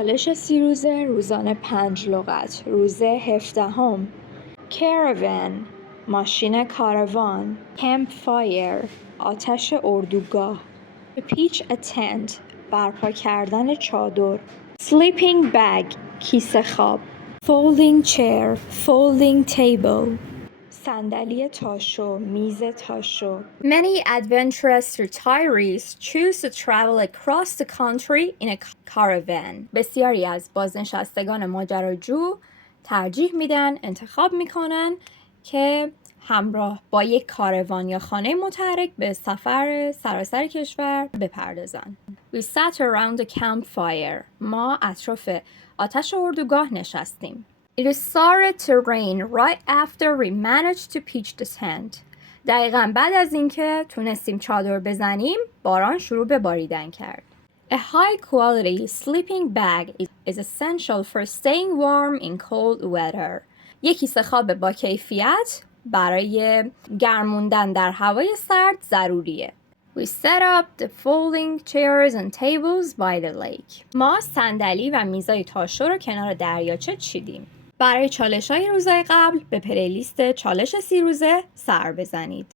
چالش 30 روزه روزانه 5 لغت. روز 17 کراون، ماشین کاروان. کمپفایر، آتش اردوگاه. پیچ تنت، برپا کردن چادر. سلیپینگ بگ، کیسه خواب. فولدینگ چیر، فولدینگ تیبل. صندلی تاشو، میز تاشو. Many adventurous retirees choose to travel across the country in a caravan. بسیاری از بازنشستگان ماجراجو ترجیح میدن، انتخاب میکنن که همراه با یک کاروان یا خانه متحرک به سفر سراسر کشور بپردازن. We sat around the campfire. ما اطراف آتش اردوگاه نشستیم. It started to rain right after we managed to pitch the tent. دقیقاً بعد از اینکه تونستیم چادر بزنیم، باران شروع به باریدن کرد. A high quality sleeping bag is essential for staying warm in cold weather. یک کیسه خواب با کیفیت برای گرم موندن در هوای سرد ضروریه. We set up the folding chairs and tables by the lake. ما صندلی و میزای تاشو رو کنار دریاچه چیدیم. برای چالش‌های روزهای قبل به پلیلیست چالش 30 روزه سر بزنید.